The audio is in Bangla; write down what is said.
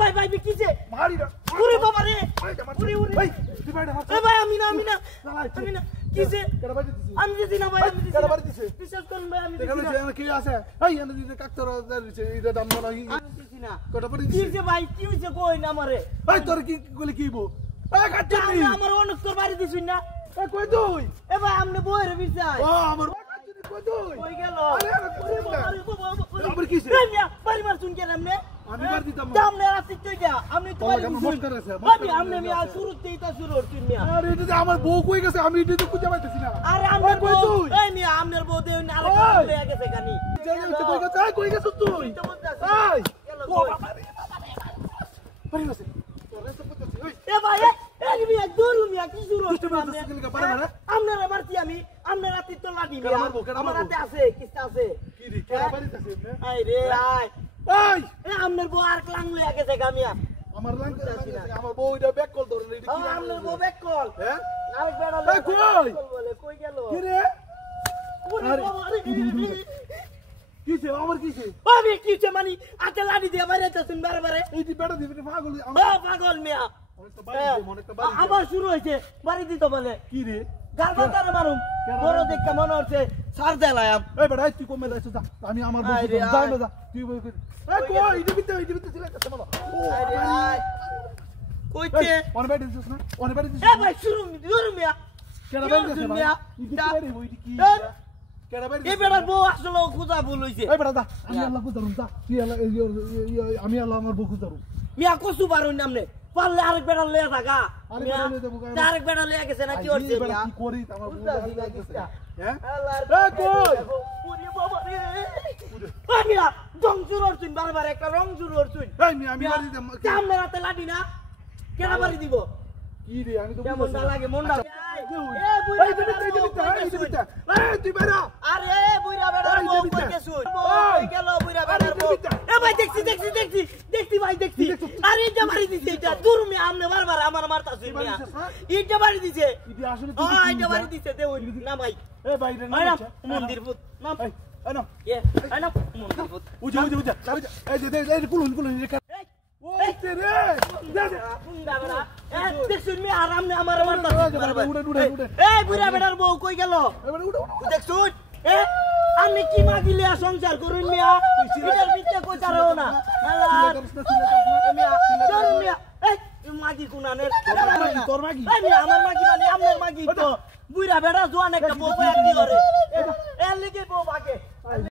ভাই ভাই কিছে মারি না ওরে বাবা রে ওরে ওরে ভাই তুই বাইরে মার ভাই আমি না কিছে কেডা বাড়ি দিছিস আমি দিছি না ভাই আমি দিছি কেডা বাড়ি দিছিস বিশ্বাস করুন ভাই আমি দিছি না দেখো কি আছে এই এনে দিতে কাকতর দিছে এটা দাম না আমি দিছি না কেডা বাড়ি দিছিস কিছে ভাই কি হইছে কই না আমারে ভাই তোর কি কইলে কিবো এই কাটতে আমি আমার অনেক তোর বাড়ি দিছিস না এ কই তুই এ ভাই আমনে বইরে বিছাই ও আমার কই তুই কই গেল আরে আমার কিছে মিয়া বাড়ি মার শুন কেন আমনে আমি মার দিতাম সামনে রাস্তা তুই যা আমি তো বাড়ি ভাবি আমনে মিয়া শুরুতেই তো শুরু করছি মিয়া আরে এটা আমার বউ কই গেছে আমি এটা তো খুঁজে পাইতেছি না আরে আমার বউ এই মিয়া আমনের বউ দেই না আরেক লয়ে গেছে গানি কই গেছ তুই তো বলতাছিস এই বাড়ি গেছে তোরে তো বলতাছিস এ ভাই এই মিয়া দূর মিয়া কি শুরু করছিস আমনে মারতি আমি আমনে রাতে তো লাডি মিয়া আমার রাতে আছে কিস্তা আছে কি রে কেডা বাড়ি আছে আই রে আই এই এ আমনের বউ আর ক্লাং লইয়া গেছে গামিয়া আমার লাং আমার বউ এটা ব্যাক কল ধরে এটা কি আমনের বউ ব্যাক কল হ্যাঁ আরেক বেড়া কই বলে কই গেল কি রে কিছে আমার কিছে আমি কিছে মানে আতে লাডি দিয়ে বাইরে যাচ্ছেন বারে বারে এইটি বেড়া দিবি পাগল পাগল মিয়া আবার শুরু হইছে বাড়ি দিতে বলে কি রে গালবাতারে মারুম বড় দেখতে মনে হচ্ছে সার দেলাম এই বেটা তুই কমে যাইছ যা আমি আমার বউ যাই না যা তুই বই কই এই কই ইডি বিতে ছিলাইতেছ বলো আরে কইতে অন বাইরে দিছস না অন বাইরে দিছস এ ভাই শুরু মিয়া কেডা বাইরে দিছস মিয়া ইডি বাইরে হইডি কি কেডা বাইরে এ বেটা বউ আসলে খুদা ভুল হইছে এই বেটা যা আমি আল্লাহ খুদারুম যা তুই আল্লাহ আমি আল্লাহ আমার বউ খুদারুম মিয়া কসু বারুন নামনে পারলে আরেক বেটা লইয়া থাকা আরেক বেটা লইয়া গেছে না কি হচ্ছে মিয়া কি করি আমার বুঝা দিছে হ্যাঁ এ কই পুরি বাবা রে এই মিয়া রং জুর হরছুন বারবার একটা রং জুর হরছুন এই মিয়া আমি বাড়ি দিম সামনে রাতে লাডি না কেডা বাড়ি দিব কি রে আমি তো কেমন লাগে মনটা এ বুইরা এই তুই বেরা আরে বুইরা বেড়া বউ কই গেছুন কই গেল বুইরা বেড়ার বউ এ ভাই দেখছি ভাই দেখছি আরে এটা বাড়ি দিছে এটা দূর মে আমনে বারবার আমার মারতাছ মিয়া এটা বাড়ি দিছে এটা আসলে তুই এটা বাড়ি দিছে দে ওই না ভাই এ ভাই রে না মন্দির ভূত নাম এই না এই না মন্দির ভূত উজা এই যে কুলুন ওই তেরে বুন্ডা বেড়া এ দেখছুন মি আরাম নে আমার মারতাছ এই বুইরা বেড়ার বউ কই গেল দেখছুন এ আমি কি মাগিলে সংসার করুন মিয়া এর ভিতরে কই চারও না আল্লাহ মিয়া চল মিয়া এই মাগি কুনানের তোর মাগি এই মিয়া আমার মাগি মানে আমনের মাগি তো বুইরা বেড়া জোয়ান একটা বউ এক দি করে এর লিগে বউ ভাগে